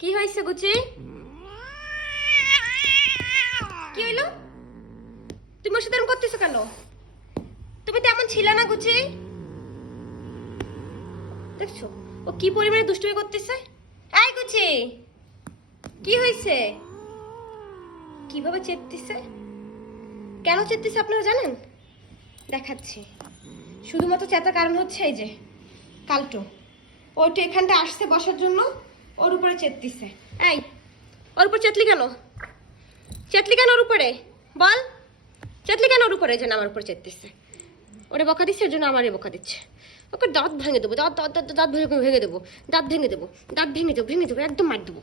কি হয়েছে গুচি? কি হইলো? তুমি ওর সাথে এরকম করতেছো কেন? তুমি তেমন ছিলে না গুচি। দেখছো ও কি পরিমাণে দুষ্টুমি করতেছে। এই গুচি, কি হয়েছে? কিভাবে চেততেছে? কেন চেততেছে আপনারা জানেন? দেখাচ্ছি। শুধুমাত্র চেতার কারণ হচ্ছে এই যে কালটো। ওইটা এখানটা আসছে বসার জন্য, ওর উপরে চেততেছে। এই, ওর উপর চেতলি কেন? চেতলি কেন ওর উপরে? বল, চেতলি কেন ওর উপরে? যেন আমার উপর চেততেছে। ওরে বকা দিচ্ছে, ওর জন্য আমারই বকা দিচ্ছে। ওকে দাঁত ভেঙে দেবো, দাঁত দাঁত দাঁত দাঁত ভেঙে দেবো, দাঁত ভেঙে দেবো, দাঁত ভেঙে দেবো, ভেঙে দেবো, একদম মার দেবো,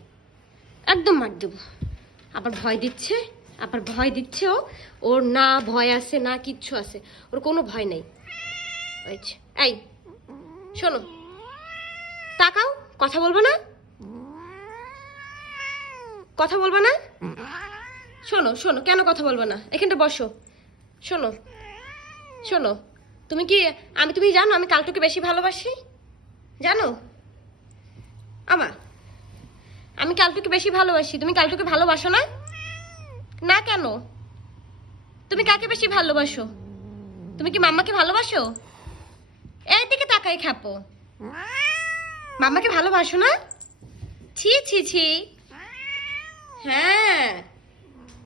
একদম মার দেবো। আবার ভয় দিচ্ছে, আবার ভয় দিচ্ছে। ওর না ভয় আছে না কিচ্ছু আছে, ওর কোনো ভয় নেই। এই শোনো, তাকাও, কথা বলবো না, কথা বলবো না। শোনো শোনো, কেন কথা বলবো না? এখানটা বসো। শোনো শোনো, তুমি জানো আমি কালটুকে বেশি ভালোবাসি? জানো আমা, আমি কালটুকে বেশি ভালোবাসি। তুমি কালটুকে ভালোবাসো না? না কেন? তুমি কাকে বেশি ভালোবাসো? তুমি কি মাম্মাকে ভালোবাসো? এইদিকে তাকাই খাপো। মাম্মাকে ভালোবাসো না? ছি ছি ছি। হ্যাঁ।